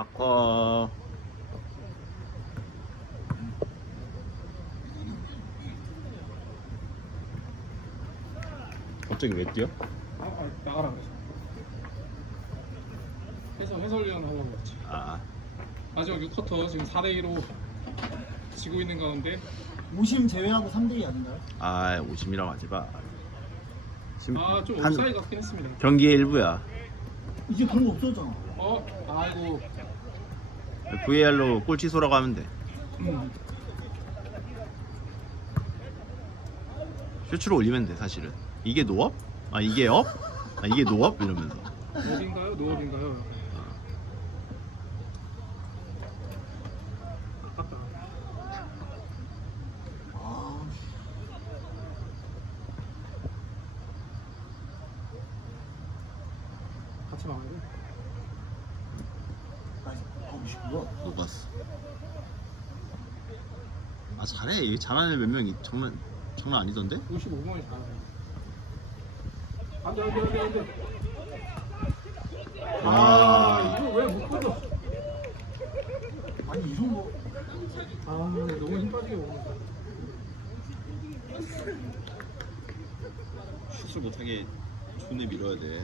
아까 갑자기 왜 뛰어? 아, 아 나가라 그래서 해서 해설위원 하려고 그랬지 아 마지막 6쿼터 지금 4대2로 지고 있는 가운데 오심 제외하고 3대2 아닌가요? 아 오심이라고 하지 마. 지금 아좀 한 옵사이드 같긴 했습니다 경기의 일부야. 이제 그런 거 없어졌잖아. 어? 아이고 VAR로 골 취소라고 하면 돼. 음. 슈츠로 올리면 돼 사실은. 이게 노업? 아 이게 업? 아 이게 노업? 이러면서. 노업인가요? 노업인가요? 아, 같이 막아야 돼 99가 녹았어. 아 잘해. 얘 잘하는 애 몇 명이 정말 정말 아니던데? 55명이 잘하네 안돼 안돼 안돼 안돼 아. 이거 왜 못 끊어 아니 이런 거아 너무 힘 빠지게 먹는다 슛을 못하게 손에 밀어야 돼.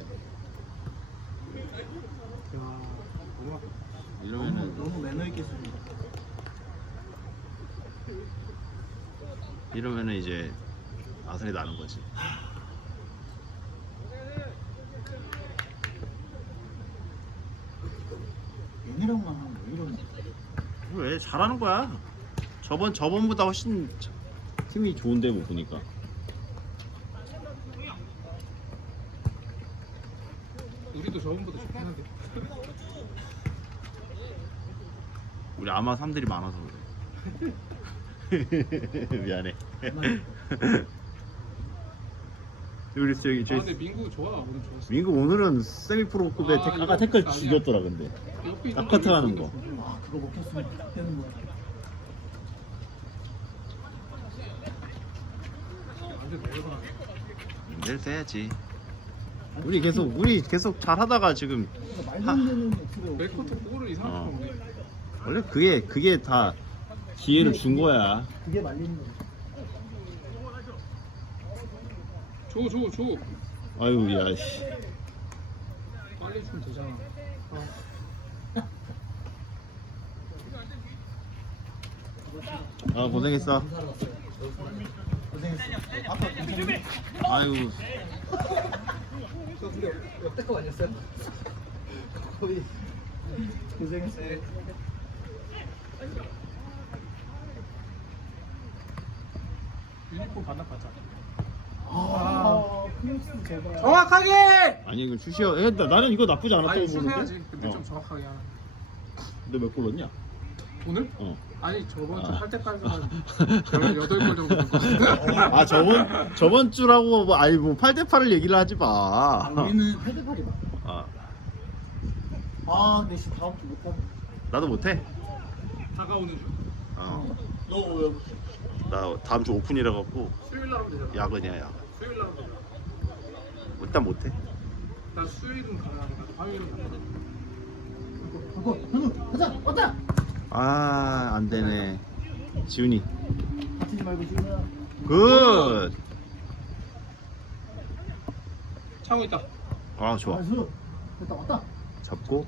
야. 너무 매너 있게 쓰는 거. 이러면은 이제 아선이 나는 거지. 얘네랑만 하면 왜 이러냐? 왜 잘하는 거야? 저번 저번보다 훨씬 팀이 좋은데 뭐 보니까. 우리도 저번보다 좋긴 한데 우리 아마 사람들이 많아서 그래. 미안해. 우리 저기 아 저기 근데 민구 좋아 오늘 좋았어 민구 오늘은 세미 프로급의 아, 태, 이거 아까 태클 아니야. 죽였더라 근데. 옆에 거 하는 거. 아 그거 먹혔으면 딱 되는 거야. 내려가 내일 돼야지. 우리 계속 우리 계속 잘하다가 지금 그러니까 말도 안 되는 목소리 맥커터 볼을 이상하게 어. 먹네 원래 그게 그게 다 기회를 준 거야. 그게 말리는 거. 줘줘 줘 아유 야씨. 빨리 주면 되잖아 아 고생했어. 고생했어. 아유 저 근데 역대급 아니었어요? 거의 고생했어. 유니폼 반납받자 아, 제발. 정확하게! 아니 이거 슛이야. 야, 나- 나는 이거 나쁘지 않았다고 아니 보는데. 슛해야지 근데 어. 좀 정확하게 하나 너몇 골 넣냐? 오늘? 어. 아니 저번 주 아. 할 때까지만 18골 정도 넣었거든 아 저번 저번 주라고 뭐 아니 뭐 8대 8을 얘기를 하지 마. 아, 우리는 8대8이다. 아 아, 근데 씨 다음 주 못하네. 나도 못해. 다가오는 주 어. 너왜 못해? 나 다음 주 오픈이라 갖고 수요일 날 하면 되잖아 야근이야 야근. 수요일 날 하면 되잖아 일단 못해. 나 수요일은 가능하게 나 화요일은 가능하게 바꿔, 현우, 가자, 왔다. 아 안 되네. 지훈이. 다치지 말고 지훈아. 굿. 창호 있다 아 좋아. 나이스. 됐다, 왔다. 잡고.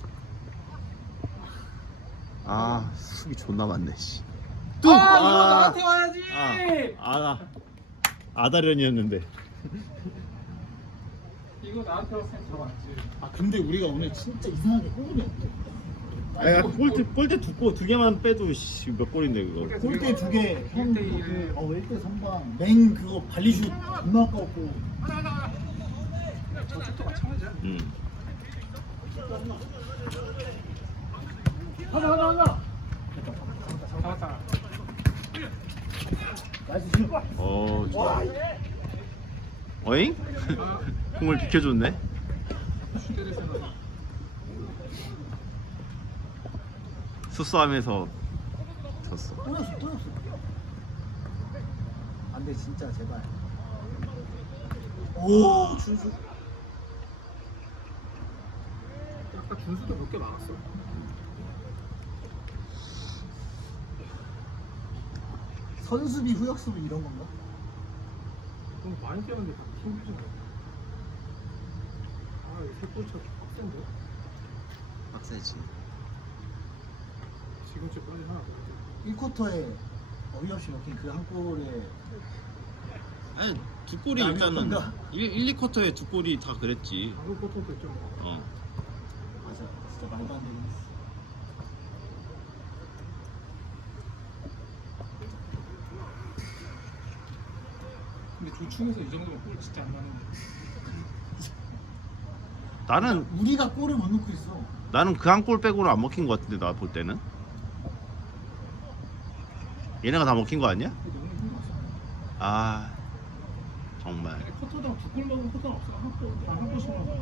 아 숙이 존나 많네 씨. 아 이거 나한테 와야지 아, 아, 아다련이었는데. 이거 나한테 왔으면 잡았지 아, 근데 우리가 오늘 진짜 이상하게 호흡이 없대. 야, 볼때 볼때 두고 두 개만 빼도 씨, 몇 골인데 그거. 골대 두 개, 형 일. 그, 어, 1대 3방, 맹 그거 발리슛 존나 아까웠고. 저 축도 마찬가지야 응. 하나, 하나, 하나. 잡았다 나이스. 어, 좋아. 와, 어잉? 아 공을 비켜줬네. 수수하면서 졌어. 또였어, 또였어. 안 돼, 진짜, 제발. 오, 준수. 아까 준수도 몇 개 막았어 선수비 후역수비 이런 건가? 좀 많이 뛰었는데 다 힘들지 아 이거 세골차 빡센데 빡세지. 지금쯤까지 하나 1쿼터에 어이없이 먹힌 그 한 골에 아니 두 골이 일단은 건가? 1, 1, 2쿼터에 두 골이 다 그랬지. 방금 포토 됐죠 어. 맞아 진짜 말도 안 되긴 조충에서 이 정도면 골 진짜 안 나는데 나는 우리가 골을 못 넣고 있어 나는 그 한 골 빼고는 안 먹힌 것 같은데 나 볼 때는. 얘네가 다 먹힌 거 아니야? 너무 아 정말. 커터당 두골 먹은 커터는 없어 한 골 한 골씩 먹어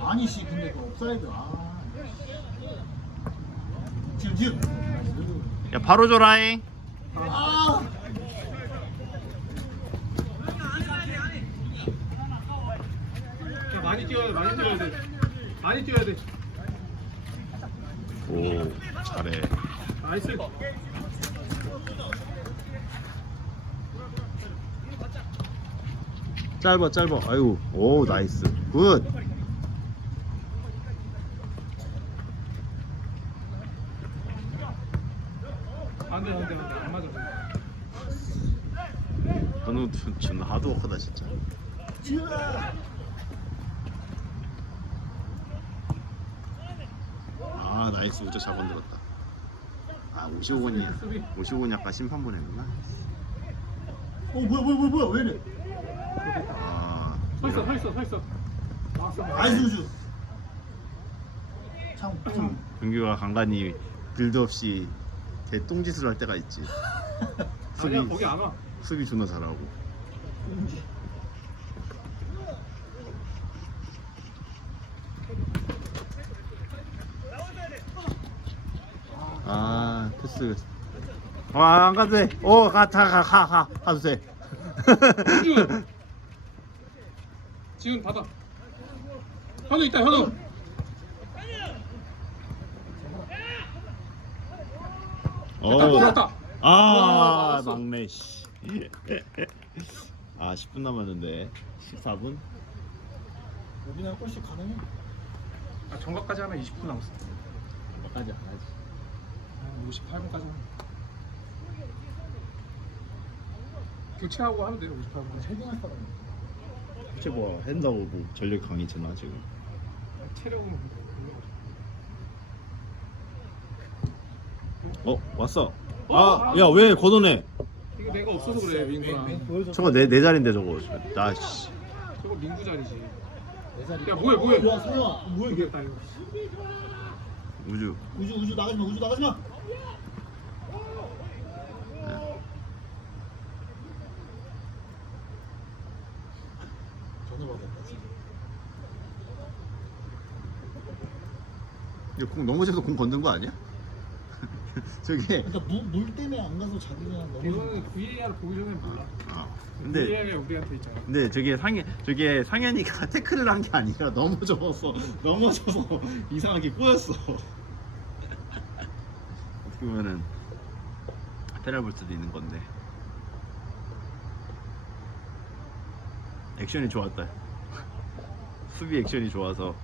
어. 아니 씨 근데 그 옵사이드 아 지금 지금 야 바로 줘라잉. 아 많이 뛰어야 돼 많이 뛰어야 돼 많이 뛰어야 돼 오 잘해. 나이스 짧아 짧아. 아유 오 나이스. 굿. 안 돼 안 돼 안 돼 안 맞아 너는 존나 하드워커다 진짜. 지금 아 나이스 우짜 잘 건드렸다. 아 55원이 55원 약간 심판 보냈구나. 어 뭐야 뭐야 뭐야 뭐야 왜 이래 아서 있어 서 있어 서 있어 나왔어 나이스 우주 참참 경규가 간간히 빌드 없이 개 똥짓을 할 때가 있지. 수비 아니야 거기 안와 수비 존나 잘하고. 아 패스. 와안 가도 돼. 오가가가 가 가도 돼. 지훈 지훈 받아 현우 있다 현우 됐다 오. 아 와, 왔어. 막내 씨. 아 10분 남았는데 14분? 우리나라 골씩 가능해 아 정각까지 하면 20분 남았어 몇까지 안 하지. 한 58분까지 하면 교체하고 하면 돼요 58분 헤딩할 사람 대체 뭐 한다고 뭐 전력 강이잖아 지금. 체력은 어 왔어. 어, 아 야 왜 걷어내? 이거 내가 없어서 그래 민구랑 보여줘 저거 내 내 자리인데 저거. 나 씨. 저거 민구 자리지 내 자리 야, 뭐야, 뭐야. 야 성현아 뭐야 이게 이거 우주. 우주 우주 나가지 마 우주 나가지 마 전화 받았다 진짜 이거 공 넘어져서 공 건든 거 아니야? 저게. 그러니까 물, 물 때문에 안 가서 자기 그냥 너무 이거는 VAR 보기 전에 몰라 아 근데 VAR이 우리한테 있잖아 근데 저게 상현 저게 상현이가 태클을 한 게 아니라 넘어져서 넘어져서 이상하게 꼬였어. 어떻게 보면은 페널 볼 수도 있는 건데. 액션이 좋았다. 수비 액션이 좋아서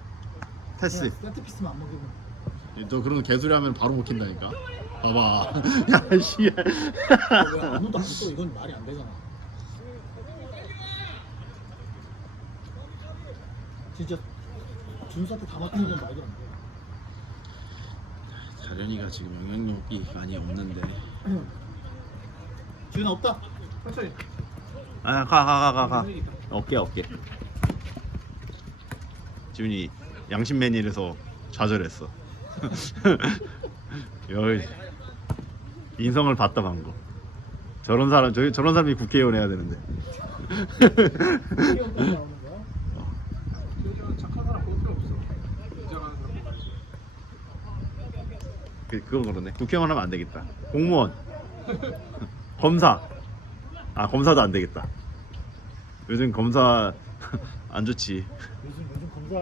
패스. 그냥 세트 피스만 안 먹이면 너 그런 개소리 하면 바로 먹힌다니까. 봐봐. 야 씨. 왜 아무도 안 써? 이건 말이 안 되잖아 진짜 준수한테 다 맡기는 건 말도 안돼 자련이가 지금 영향력이 많이 없는데. 지훈아 없다 천천히 아 가 가 가 가 가. 어깨 어깨. 지훈이 양심맨이라서 좌절했어. 여기 인성을 봤다 방금. 저런 사람 저 저런 사람이 국회의원 해야 되는데. 그 그건 그러네. 국회의원 하면 안 되겠다. 공무원, 검사. 아 검사도 안 되겠다. 요즘 검사 안 좋지. 요즘 요즘 검사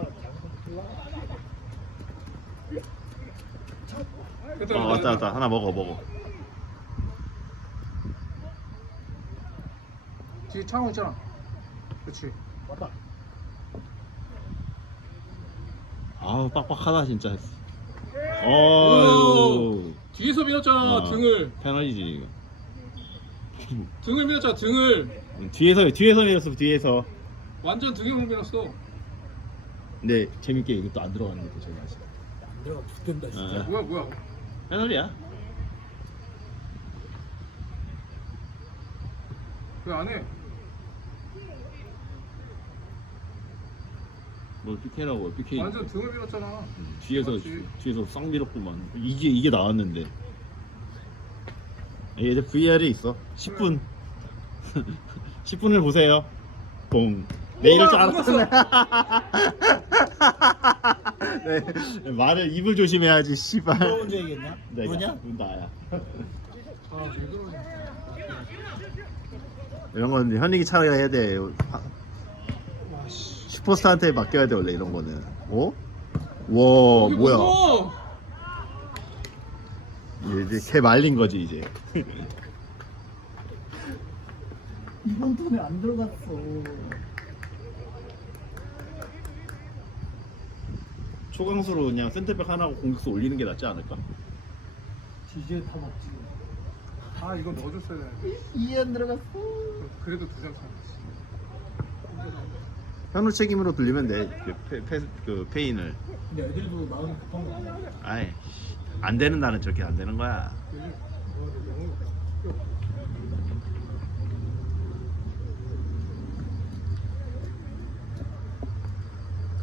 어 왔다 왔다 하나 먹어 먹어. 뒤에 창호 있잖아. 그렇지. 왔다. 아우 빡빡하다 진짜. 어유 뒤에서 밀었잖아 어. 등을 페널티지 이거. 등을 밀었잖아 등을 뒤에서 뒤에서 밀었어 뒤에서. 완전 등을 밀었어. 근데 재밌게 이것도 안 들어가는 것도 제일 맛있어. 안 들어가 죽된다 진짜. 어. 뭐야 뭐야. 페널이야. 왜 안 해? 뭐 PK라고 PK. 완전 등을 밀었잖아. 음, 뒤에서 맞지. 뒤에서 쌍 밀었구만. 이게 이게 나왔는데. 이제 VR이 있어. 10분. 10분을 보세요. 봉. 내 이럴 줄 알았어. 네, 말을 입을 조심해야지. 씨발. 너 언제 얘기했냐? 내가. 뭐냐? 나야. 아 왜 그러냐. 이런 건 현익이 차라리 해야 돼. 하- 와씨. 슈퍼스타한테 맡겨야 돼 원래 이런 거는. 어? 와 뭐야? 이제 걔 말린 거지 이제. 이번 턴에 안 들어갔어. 초강수로 그냥 센터백 하나고 공격수 올리는 게 낫지 않을까? 지지에 다 먹지. 아 이거 넣어줬어야 돼. 이해 안 들어갔어. 그래도 두장 차. 현우 책임으로 돌리면 돼. 그, 페, 페, 그 페인을. 근데 애들도 마음이 급한 거 같아. 아이 안 되는 나는 저렇게 안 되는 거야.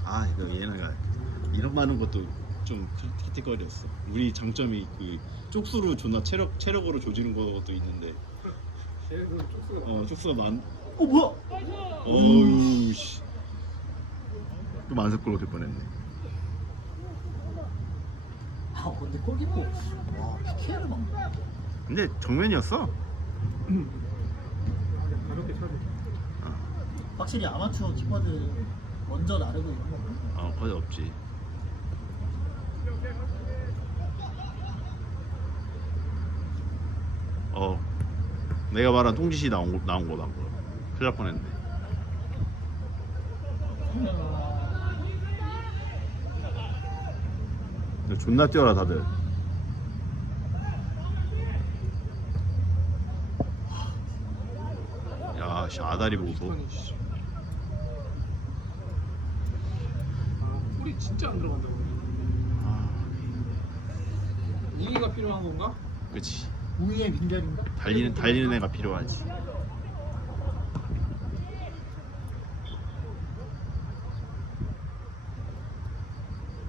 아 이거 얘네가 이런 많은 것도 좀 티티거리였어. 우리 장점이 그 쪽수로 존나 체력 체력으로 조지는 것도 있는데 어 쪽수가 많. 어 뭐야? 어우 씨. 또 만석골 될 뻔했네. 아 근데 골키퍼 와 PK를 막. 근데 정면이었어. 가볍게 차야 돼. 확실히 아마추어 키퍼들 먼저 나르고 이런 거 보면 어 거의 없지. 어 내가 말한 통지시 나온 거 나온 거 나온 거. 큰일 날 뻔했네. 근데 존나 뛰어라 다들. 야, 씨 아다리 보소. 씨. 아 진짜 안 들어간다. 아, 무기가 필요한 건가? 그렇지. 우위의 빈자리인가? 달리는 달리는 애가 필요하지.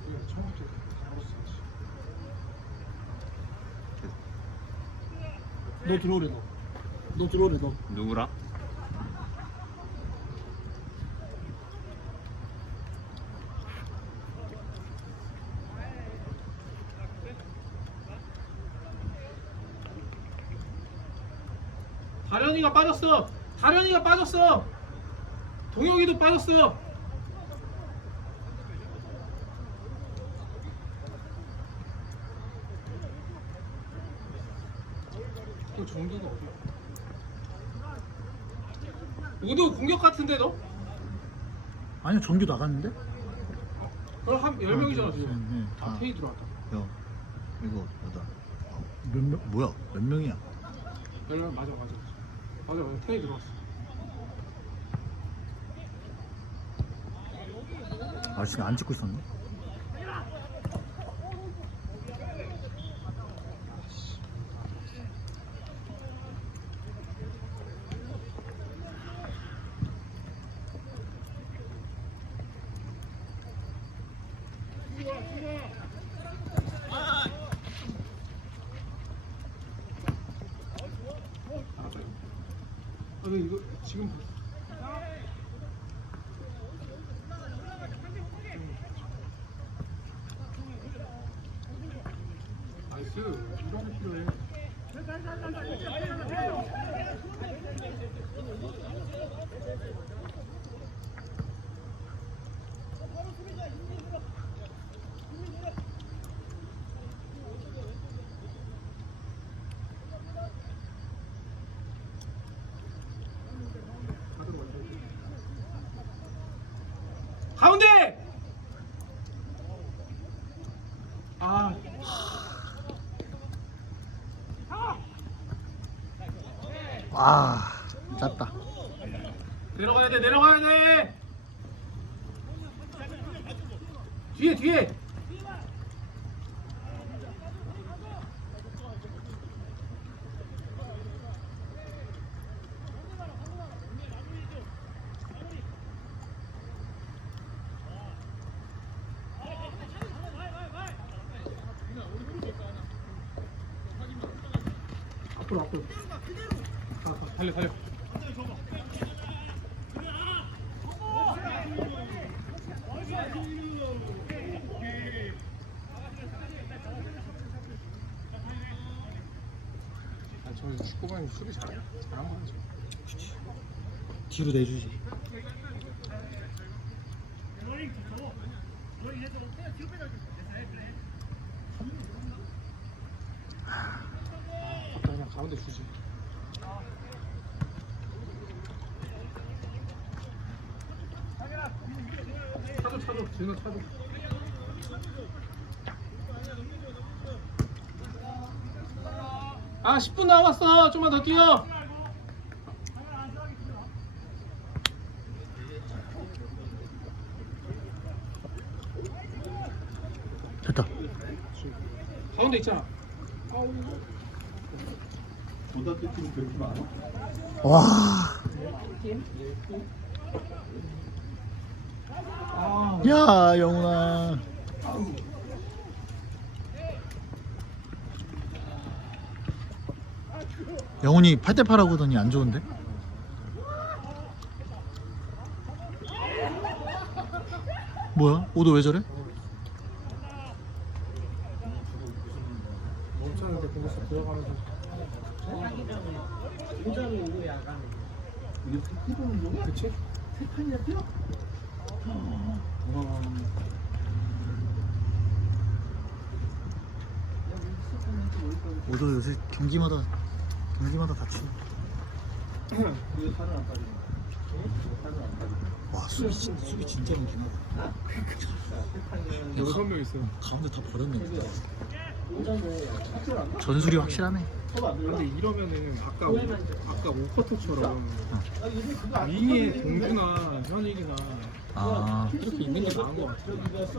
이거 처음부터 알았어야지. 너 들어오래 너. 너 들어오래 너. 누구랑? 다련이가 빠졌어. 다련이가 빠졌어. 동혁이도 빠졌어. 또 정규가 어디야? 우도 공격 같은데 너? 아니야 정규 나갔는데? 그럼 한 10명이잖아 지금. 네, 아 다. 테이 들어왔다. 야 이거 뭐다? 몇 명? 뭐야? 몇 명이야? 10명 맞아 맞아. 맞아 맞아 테이 들어왔어. 아 지금 안 찍고 있었네. 맞아요. 아 근데 이거 지금 아 짰다. 내려가야 돼 내려가야 돼! 뒤에 뒤에 앞으로 앞으로 가, 가, 달려 달려 아, 저 축구반이 수비 잘해. 잘한 거죠. 뒤로 내주지 그냥 가운데 주지. 차줘 차줘 지은아 차줘. 아 10분 남았어. 좀만 더 뛰어. 가운데 있잖아. 고등학교 팀이 그렇게 많아? 와 아, 야 영훈아 영훈이 8대8 하고더니 안 좋은데? 뭐야? 오도 왜 저래? 멈췄는데 공격수 들어가면서. 이게 피부는 좀 그치? 세판이야 뛰어? 오도 요새 경기마다 경기마다 다치네. 와 수비, 진- 수비 진짜 많구나 여기 한명 있어. 가운데 다 버렸네. 안 전술이 확실하네. 근데 이러면은 아까 오- 아까 오퍼터처럼 위에 동주나 현익이나 아. 이렇게 있는 게 나은 것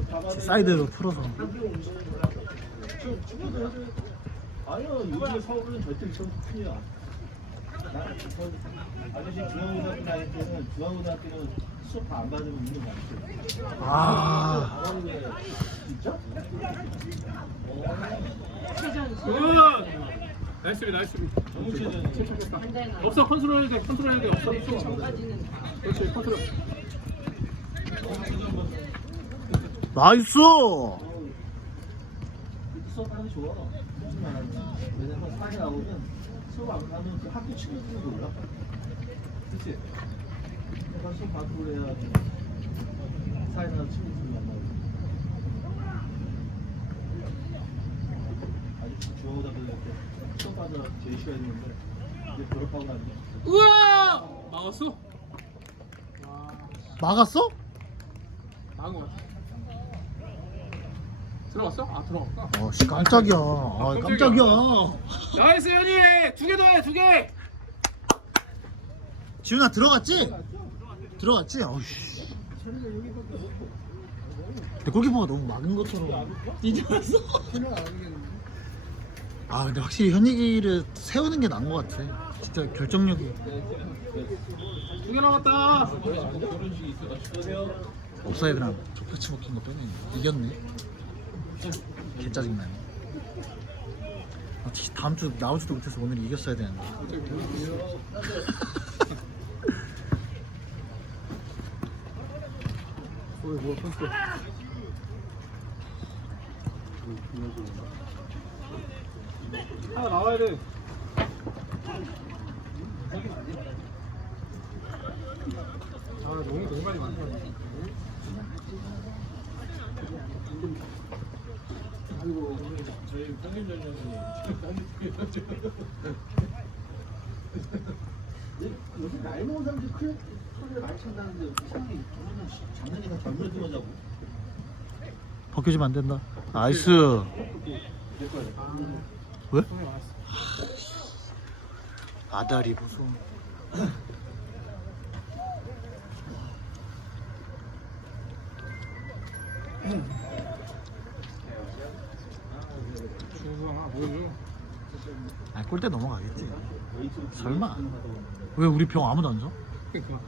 같아. 사이드로 풀어서 아니요 요즘에 서울은 절대 저런 큰이야 아저씨 중앙고등학교 다닐 때는 중앙고등학교는 수업 다안 받으면 있는 거 아니죠? 아 진짜? 굿! 나이스 비 나이스 비. 정우체전 침착했다. 없어 컨트롤 해야 돼 컨트롤 해야 돼 없어. 그렇지 컨트롤. 나이스 수업 하는 게 좋아 왜냐면 사기 나오면 수업 안 가면 그 학교 친구들도 몰라 그치? 내가 수업 받고 그래야지 사이나 친구들 만나고 아직 중앙고등학교 때 수업 받으러 제일 싫어했는데 이제 졸업하고 나니 우와! 막았어? 막았어? 나은 것 같아. 들어갔어? 아 들어갔다. 어씨 깜짝이야 아 깜짝이야 나이스 현이 두 개 더 해 두 개. 지훈아 들어갔지? 들어갔지? 어우씨 근데 골키퍼가 너무 막은 것처럼 뛰어왔어 아 근데 확실히 현익이를 세우는 게 나은 것 같아 진짜 결정력이 두 개 남았다. 업사이드랑 족같이 먹힌 거 빼네 이겼네 개 짜증나네 아, 지- 다음 주 나오지도 못해서 오늘 이겼어야 되는데 어 뭐야 컨트롤. 하나 나와야 돼. 아 너무 공간이 많다. 그리고 저희 평균전형이 요새 나이 먹은 사람들이 큰 소리를 많이 찬다는데 이상하게 작년이나 젊은 애들만 자고. 벗겨지면 안 된다. 나이스. 왜? 아다리. 주 성아 보여줘 아 골대 넘어가겠지. 설마. 왜 우리 병 아무도 안 줘? 그러니까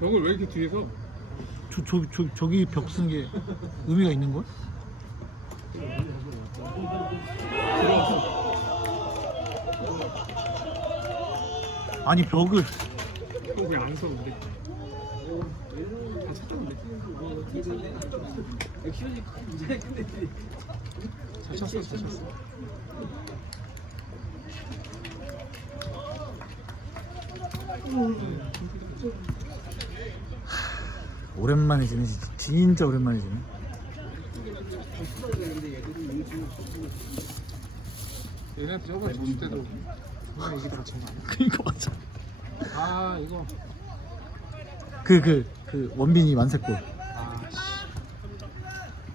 벽을 왜 이렇게 뒤에서 저, 저, 저, 저기 벽 쓴 게 의미가 있는 걸? 들어왔어 아니 벽을 그거 그냥 안 써, 근데 다 찼던데 잘 찼어 잘 찼어 오랜만에 지네 진짜, 진짜 오랜만에 지네. 얘네한테 저번에 졌을 때도 분명 이게 다 쳤나 그니까 맞아. 아 이거 그 그 그 원빈이 만세골. 아씨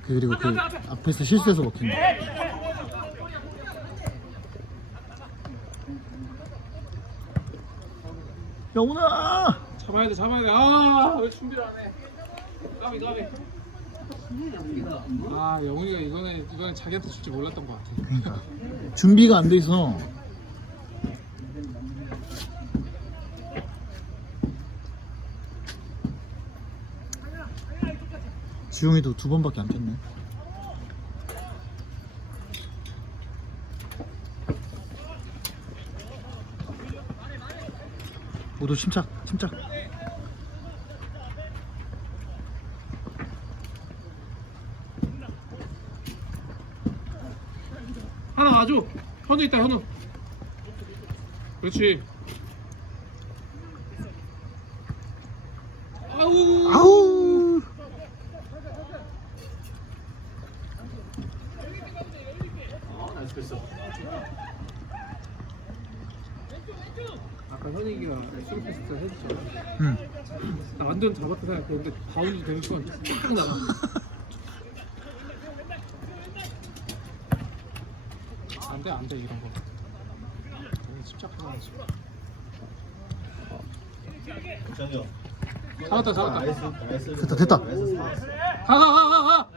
그 그리고 그 앞에서 실수해서 먹힌 거. 영훈아. 잡아야 돼 잡아야 돼 아왜 준비를 안 해 까비 까비 아 영훈이가 이번에 이번에 자기한테 줄줄 몰랐던 것 같아 그러니까 준비가 안 돼 있어. 지웅이도 두 번밖에 안 폈네. 모두 침착, 침착. 하나 놔줘. 현우 있다 현우. 그렇지 아우 아우! 나이스 패스. 아까 현익이가 쇼패스트 해줬잖아. 응. 나 완전 잡았다 생각했는데 바운드 되는 순간 쫙 나가. 안돼 안돼 이런 거. 너무 집착해가지고. 잡았다 잡았다. 나이스, 나이스. 됐다, 됐다. 가가가가가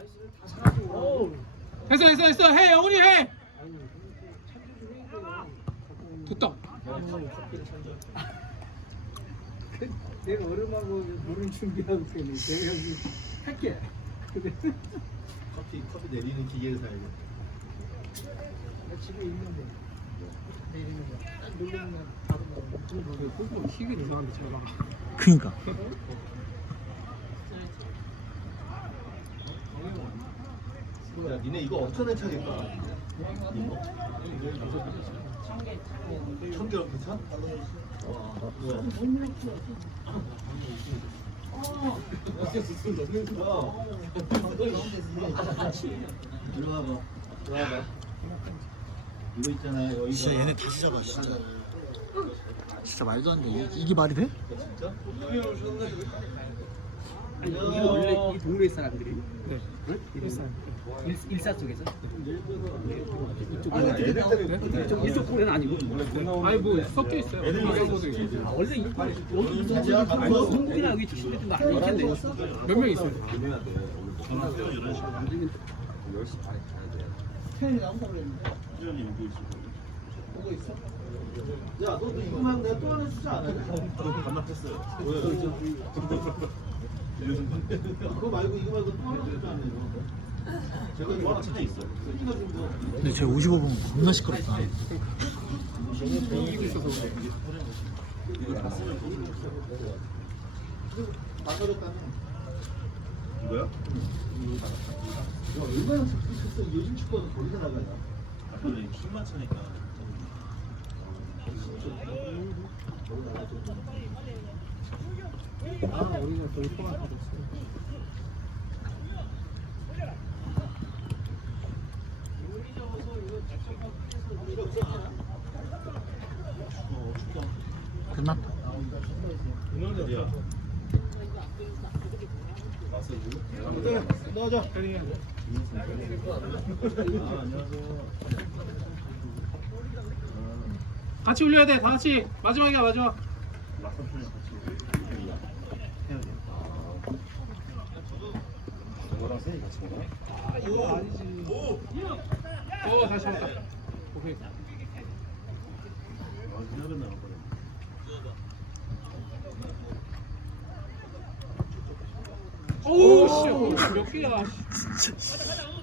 됐어 됐어 됐어. 해 영훈이 해. 됐다 내가 얼음하고 물을 준비하고 있더니 내가 여기 할게. 근데 커피, 커피 내리는 기계를 사야겠다. 나 집에 있는데 내리는 거. 딱 누르면 바로 나오고. 그 뽀뽀 킥은 이상한데 잘 나가 그니까. 야, 니네 이거 엄청 차겠다. 이거. 청결 와봐. 와봐. 이거 있잖아. 여기가. 진짜 얘네 다시 잡아, 진짜. 진짜 말도 안 돼. 이, 이게 말이 돼? 이게 원래 이 동네 사람들이 네 일산 일, 일사 쪽에서 이쪽 아니, 네? 이쪽 이쪽 동네는 아니고 아니 뭐 섞여 있어요 아, 원래 이- 여기 진짜 아니 동국이나 여기 주신데 좀 아닐 텐데 몇 명 있어요 야, 너도 이거만 내가 또 하나 주지 않았냐? 반납했어요. 뭐야? 그거 말고 이거 말고 또 하나 주지 않아요? 근데 쟤 55분 겁나 시끄럽다. 이기고 있어서 그래 바꿔줬다며. 이거야? 야, 얼마나 좋겠어. 요즘 축구는 거기서 나가냐? 그래, 춤만 추니까. 아 우리가 돌파가 다 됐어 끝났다. 넣어줘. 해야 돼 아, 안녕하세요. 같이 올려야 돼. 다 같이. 마지막이야 마지막. 아어 다시 왔다. 오케이. 아, 기다렸나 보네. 오우 씨. 몇 개야. 씨.